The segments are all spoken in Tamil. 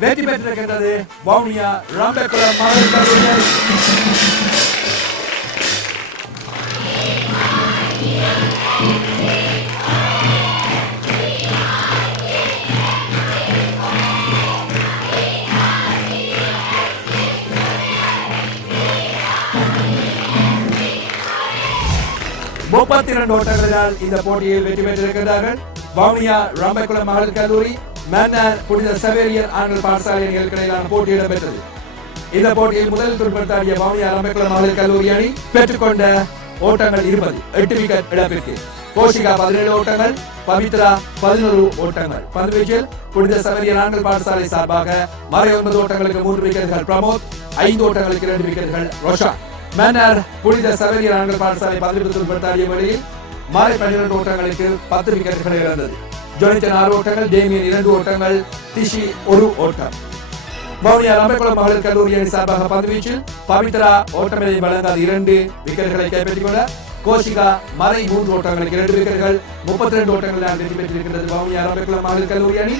வெற்றி பெற்றிருக்கின்றது வவுனியா ராம்பேக்குளம் மகளிர் கல்லூரி. முப்பத்தி 32 ஓட்டங்களால் இந்த போட்டியில் வெற்றி பெற்றிருக்கிறார்கள் வவுனியா ராம்பேக்குளம் மகளிர் கல்லூரி மன்னர் புனித சவேரியர் ஆண்கள் பாடசாலை அணிகளுக்கிடையிலான போட்டி இடம்பெற்றது. இந்த போட்டியில் முதலில் துடுப்படுத்தாடிய வவுனியா ராம்பேக்குளம் மகளிர் கல்லூரி அணி பெற்றுக்கொண்ட ஓட்டங்கள் 20, 8 விக்கெட் இழப்பிற்கு. கோஷிகா 17 ஓட்டங்கள், பவித்ரா 11 ஓட்டங்கள். பந்துவீச்சில் புனித சவேரியர் ஆண்கள் பாடசாலை சார்பாக மறை 9 ஓட்டங்களுக்கு 3 விக்கெட்டுகள் பிரமோத், 5 ஓட்டங்களுக்கு 2 விக்கெட்டுகள் ரோஷா. மன்னர் புனித சவேரியர் ஆண்கள் பாடசாலை 18 துடுப்படுத்தாடிய வேளையில் மறை 12 ஓட்டங்களுக்கு 10 விக்கெட்டுகள் இழந்தது. ஜொனித்தன் 6 ஓட்டங்கள், டேமியன் 2 ஓட்டங்கள், திஷி 1 ஓட்டம். வவுனியா ராம்பேக்குளம் மகளிர் கல்லூரி அணி சார்பாக பந்துவீச்சில் பவித்ரா ஓட்டமிழை வழங்காத 2 விக்கெட்டுகளை கைப்பற்றிக் கொள்ள கோஷிகா மறை 3 ஓட்டங்களுக்கு 2 விக்கெட்டுகள் 32 ஓட்டங்கள் வெற்றி பெற்றிருக்கிறது வவுனியா ராம்பேக்குளம் மகளிர் கல்லூரி அணி.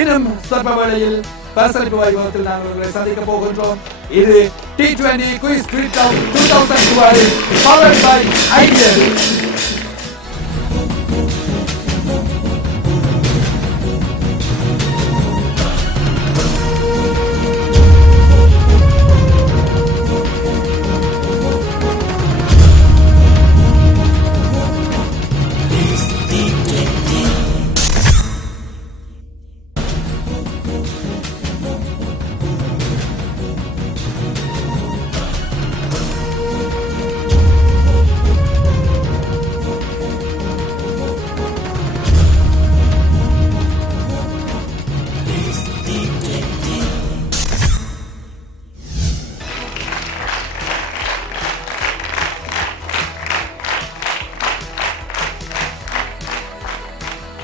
இன்னும் சொற்ப வேளையில் பரிசளிப்பு வைபவத்தில் நாங்கள் உங்களை சந்திக்க போகின்றோம். இது T20 Quiz Street Town 2012 powered by Ideal.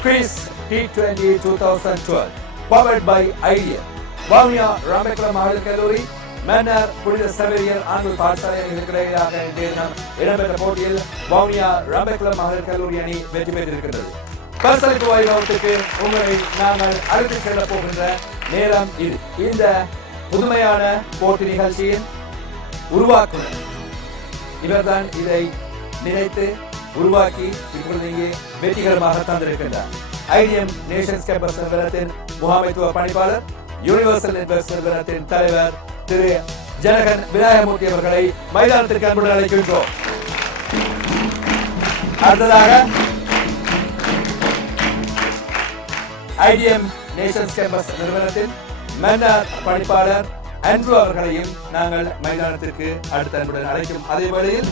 Quiz T20 2012 powered by Ideal. Vavuniya ராம்பேக்குளம் மகளிர் கல்லூரி மன்னர் புனித சவேரியர் ஆண்கள் பாடசாலை அணிகளுக்கிடையிலாக இன்றைய தினம் இடம்பெற்ற போட்டியில் வவுனியா ராம்பேக்குளம் மகளிர் கல்லூரி அணி வெற்றி பெற்றிருக்கிறது. பரிசளிப்பு வைபவத்துக்கு உங்களை நாங்கள் அழைத்து செல்ல போகின்ற நேரம் இது. இந்த புதுமையான போட்டி நிகழ்ச்சியின் உருவாக்குனர் இவர்தான் இதை நினைத்து உருவாக்கி இப்பொழுது இங்கே வெற்றிகரமாக தந்திருக்கின்றார். ஐடிஎம் நேஷன்ஸ் கேம்பஸ் நிறுவனத்தின் முகாமைத்துவ பணிப்பாளர், யூனிவர்சல் நெட்வொர்க்ஸ் நிறுவனத்தின் தலைவர் திரு ஜனகன் விநாயகமூர்த்தி அவர்களை மைதானத்திற்கு அன்புடன் அழைக்கின்றோம். அடுத்ததாக ஐடிஎம் நேஷன்ஸ் கேம்பஸ் நிறுவனத்தின் மன்னர் பணிப்பாளர் அன்ட்ரூ அவர்களையும் நாங்கள் மைதானத்திற்கு அடுத்த அன்புடன் அழைக்கும். அதே வேளையில்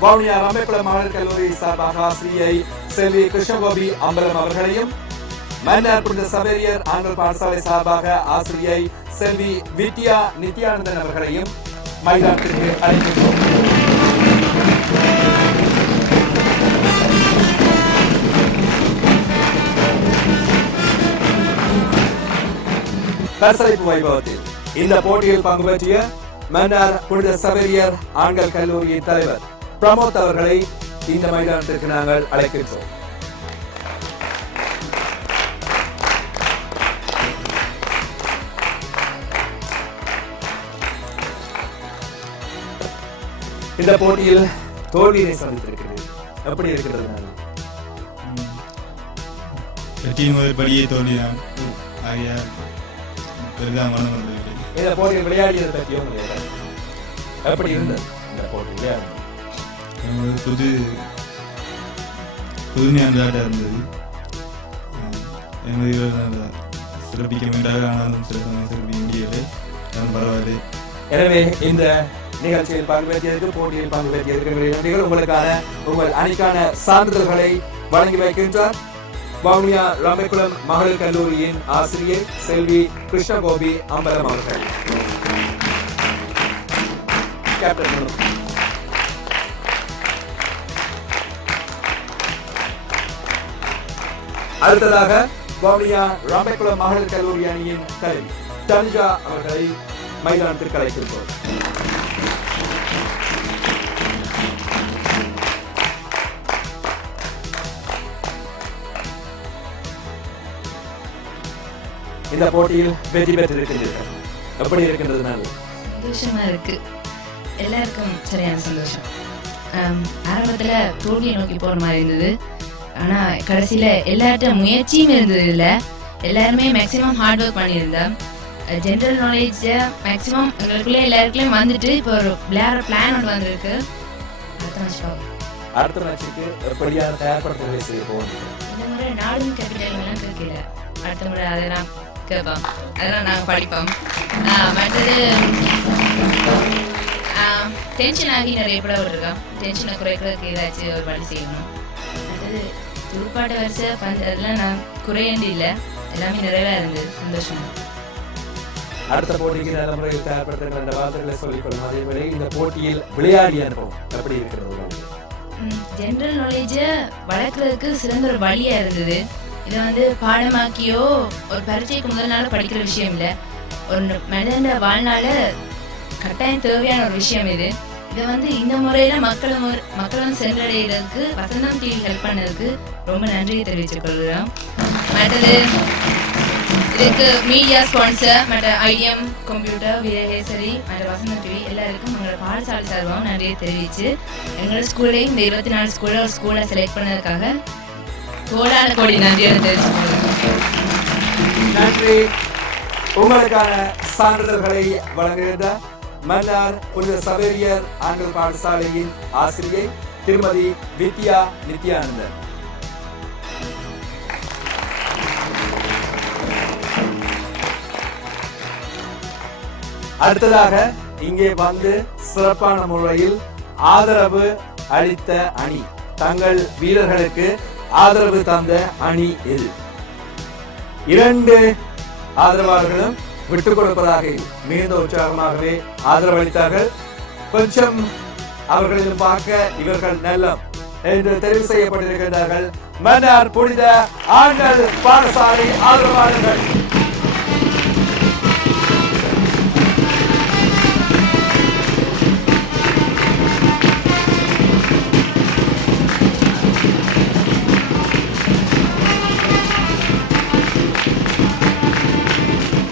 வவுனியா ராம்பேக்குளம் மகளிர் கல்லூரி சார்பாக ஆசிரியை செல்வி கிருஷ்ணகோபி அம்பலம் அவர்களையும், மன்னர் புனித சவேரியர் ஆண்கள் பாடசாலை சார்பாக ஆசிரியை செல்வி வித்யா நித்யானந்தன் அவர்களையும் மைதானத்திற்கு அழைக்கின்றோம். பரிசளிப்பு வைபவத்தில் இந்த போட்டியில் பங்கு பெற்றிய மன்னர் புனித சவேரியர் ஆண்கள் கல்லூரியின் தலைவர் பிரமோத் அவர்களை இந்த மைதானத்திற்கு நாங்கள் அழைக்கின்றோம். இந்த போட்டியில் தோல்வியை சந்தித்திருக்கிறது, எப்படி இருக்கிறது? படியே தோல்விதான். இந்த போட்டியில் விளையாடியது பற்றியும் எப்படி இருந்தது? இந்த போட்டி விளையாடு புதுமையான விளையாட்டாக இருந்தது. சிறப்பிக்க வேண்டாக ஆனாலும் சில சமயம் சிறப்பிக்க முடியலை. பரவாயில்லை. எனவே இந்த நிகழ்ச்சியில் பங்குபற்றியதற்கு போட்டியில் பங்குபற்றியதற்கு நன்றிகள். உங்களுக்கான உங்கள் அணிக்கான சான்றிதழ்களை வழங்கி வைக்கின்றார் வவுனியா ரம்பைக்குளம் மகளிர் கல்லூரியின் ஆசிரியர் செல்வி கிருஷ்ணகோபி அம்பலம் அவர்கள். கேப்டன் அடுத்ததாக வவுனியா ரம்பைக்குளம் மகளிர் கல்லூரி அணியின் தலைவி தனுஜா அவர்களை மைதானத்திற்கு அழைத்திருக்கிறோம். இந்த போட்டியில் வெற்றி பெற்றிருக்கின்றீர்கள். எப்படி இருக்கின்றது? சந்தோஷமா இருக்கு. எல்லாருக்கும் சரியான சந்தோஷம். ஆரம்பத்துல தோல்வியை நோக்கி போற மாதிரி இருந்தது. ஆனா கடைசியில எல்லார்ட்ட முயற்சியும் இருந்தது. இல்ல எல்லாருமே மேக்சிமம் ஹார்ட் ஒர்க் பண்ணியிருந்தோம். ஜென்ரல் நாலேஜ் மேக்சிமம் எங்களுக்குள்ளே எல்லாருக்குள்ளேயும் வந்துட்டு இப்போ ஒரு விளையாடுற பிளான் ஒன்று வந்திருக்கு. அடுத்த மேட்சுக்கு எப்படியான தயார்படுத்தலை செய்ய போகிறோம்? இந்த முறை நாடும் கேபிட்டல் கேட்கல. அடுத்த முறை அதெல்லாம் கேட்போம், அதெல்லாம் நாங்கள் படிப்போம். மற்றது டென்ஷன் ஆகி நிறைய கூட விட்டுருக்கோம். டென்ஷனை குறைக்கிறதுக்கு ஏதாச்சும் ஒரு வழி செய்யணும். மற்றது துடுப்பாட்ட வரிசை அதெல்லாம் நான் குறையண்டி இல்லை, எல்லாமே நிறைவாக இருந்தது. சந்தோஷமா. அடுத்த போட்டிக்கு நல்ல முறையில் தயார்படுத்த என்ற வார்த்தைகளை சொல்லிக்கொள்ளும். அதேவேளை இந்த போட்டியில் விளையாடிய அனுபவம் எப்படி இருக்கிறது? ஜென்ரல் நாலேஜை வளர்க்குறதுக்கு சிறந்த ஒரு வழியா இருந்தது. இதை வந்து பாடமாக்கியோ ஒரு பரீட்சைக்கு முதல் நாள் படிக்கிற விஷயம் இல்லை. ஒரு மனிதன் வாழ்நாள கட்டாயம் தேவையான ஒரு விஷயம் இது. இதை வந்து இந்த முறையில மக்களும் சென்றடைகிறதுக்கு வசந்தம் டிவி ஹெல்ப் பண்ணதுக்கு ரொம்ப நன்றியை தெரிவித்துக் கொள்கிறோம். மற்றது இதுக்கு மீடியா ஸ்பான்சர் மற்ற ஐடிஎம் கம்ப்யூட்டர் வீரகேசரி மற்ற வசந்தம் டிவி எல்லாருக்கும் எங்களோட பாடசாலை சார்பாகவும் நன்றியை தெரிவித்து எங்களோட ஸ்கூல்லையும் இந்த 24 ஸ்கூலில் ஒரு ஸ்கூலை செலக்ட் பண்ணதுக்காக கோடான கோடி நன்றியை தெரிவித்துக் நன்றி. உங்களுக்கான சான்றிதழ்களை வழங்குகின்ற மன்னார் புனித சவேரியர் ஆங்கில பாடசாலையின் ஆசிரியை திருமதி வித்யா நித்யானந்தன். அடுத்ததாக இங்கே வந்து சிறப்பான முறையில் ஆதரவு அளித்த அணி, தங்கள் வீரர்களுக்கு ஆதரவு தந்த அணி எது? 2 ஆதரவாளர்களும் விட்டுக் கொடுப்பதாக மிகுந்த உற்சாகமாகவே ஆதரவு அளித்தார்கள். கொஞ்சம் அவர்களிடம் பார்க்க இவர்கள் நல்லம் என்று தெரிவு செய்யப்பட்டிருக்கிறார்கள். மன்னார் புனித ஆண்கள் பாடசாலை ஆதரவாளர்கள்.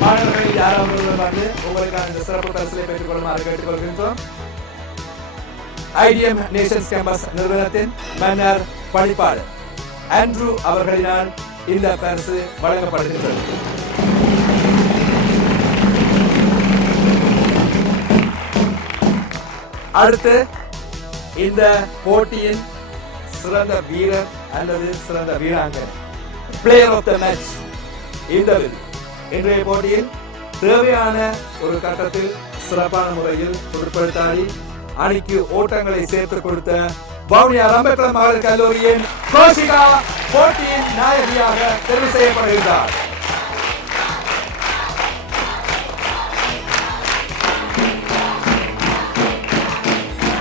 மாணவர்கள் யாராவது வந்து உங்களுக்கான இந்த சிறப்பு பரிசிலை பெற்றுக் கொள்ளுமாறு கேட்டுக்கொள்கின்றோம். ஐடிஎம் நேஷன்ஸ் கேம்பஸ் நிறுவனத்தின் மன்னர் பணிப்பாளர் ஆண்ட்ரூ அவர்களினால் இந்த பரிசு வழங்கப்படுகின்றது. அடுத்து இந்த போட்டியின் சிறந்த வீரர் அல்லது சிறந்த வீராங்கனை, பிளேயர் ஆஃப் த மேட்ச், இந்த இன்றைய போட்டியில் தேவையான ஒரு கட்டத்தில் சிறப்பான முறையில் பொருட்படுத்தாடி அணிக்கு ஓட்டங்களை சேர்த்துக் கொடுத்த வவுனியா ரம்பைக்குளம் மகளிர் கல்லூரியின் கோஷிகா போட்டியின் நாயகியாக தெரிவு செய்யப்படுகிறார்.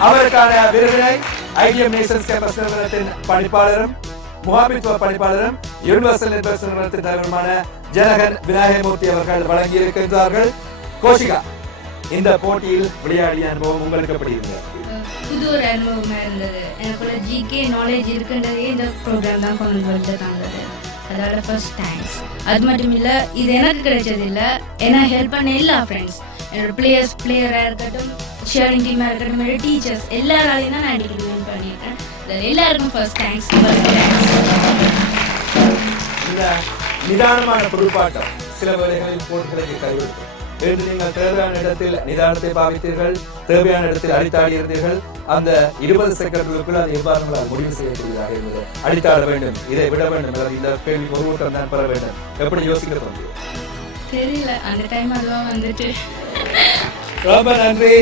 அவருக்கான விருதினை ஐடிஎம் நேஷன்ஸ் கேம்பஸ் நிறுவனத்தின் பணிப்பாளரும் முகாமித்துவ பணிப்பாளரும் யூனிவர்சல் நெட்வொர்க்ஸ் நிறுவனத்தின் தலைவருமான ஜனகன் விநாயகமூர்த்தி அவர்கள் வழங்கி இருக்கின்றார்கள். கோஷிகா, இந்த போட்டியில் விளையாடிய அனுபவம் உங்களுக்கு எப்படி இருந்தது? புது ஒரு அனுபவமா இருந்தது. எனக்குள்ள ஜிகே நாலேஜ் இருக்குன்றதே இந்த ப்ரோக்ராம் தான் கொண்டு வந்து தந்தது. அதோட ஃபர்ஸ்ட் தேங்க்ஸ். அது மட்டும் இல்லை, இது எனக்கு கிடைச்சது இல்லை, ஏன்னா ஹெல்ப் பண்ண எல்லா ஃப்ரெண்ட்ஸ், என்னோட பிளேயராக இருக்கட்டும், ஷேரிங் டீமாக இருக்கட்டும், என்னோட டீச்சர்ஸ் எல்லாராலையும் தான் நான் டிகிரி வின் பண்ணியிருக்கேன். எல்லாருக்கும் ஃபர்ஸ்ட் தேங்க்ஸ். இந்த நிதானமான பொறுப்பாட்டம் சில வேளைகளில் போட்டிகளுக்கு கைவிடுக்கும் என்று நீங்கள் தேவையான இடத்தில் நிதானத்தை பாவித்தீர்கள், தேவையான இடத்தில் அடித்தாடி இருந்தீர்கள். அந்த 20 செகண்டுக்குள் அது எவ்வாறு உங்களால் முடிவு செய்யக்கூடியதாக இருந்தது? அடித்தாட வேண்டும், இதை விட வேண்டும், இந்த கேள்வி ஒரு ஊட்டம் தான் பெற வேண்டும், எப்படி யோசிக்கிறது? தெரியல, அந்த டைம் அதுவா வந்துட்டு ரொம்ப நன்றி.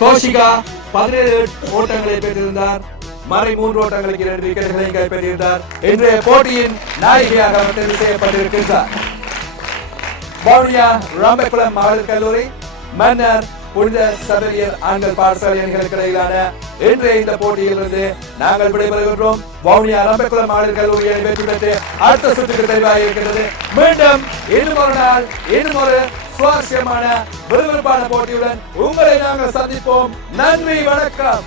கோஷிகா 17 ஓட்டங்களை பெற்றிருந்தார். மறை 3 ஓட்டங்களுக்கு 2 விக்கெட்டுகளை கைப்பற்றியிருந்தார். இன்றைய போட்டியின் நாயகியாக அவர் தெரிவு செய்யப்பட்டிருக்கிறார். வவுனியா ராம்பக்குளம் மகளிர் கல்லூரி, மன்னர் புனித சவேரியர் ஆண்கள் பாடசாலை அணிகளுக்கு இடையிலான இன்றைய இந்த போட்டியிலிருந்து நாங்கள் விடைபெறுகின்றோம். வவுனியா ராம்பக்குளம் மகளிர் கல்லூரி அணி வெற்றி பெற்று அடுத்த சுற்றுக்கு தெரிவாக இருக்கிறது. மீண்டும் இன்னும் ஒரு நாள், இன்னும் ஒரு சுவாரஸ்யமான விறுவிறுப்பான போட்டியுடன் உங்களை நாங்கள் சந்திப்போம். நன்றி, வணக்கம்.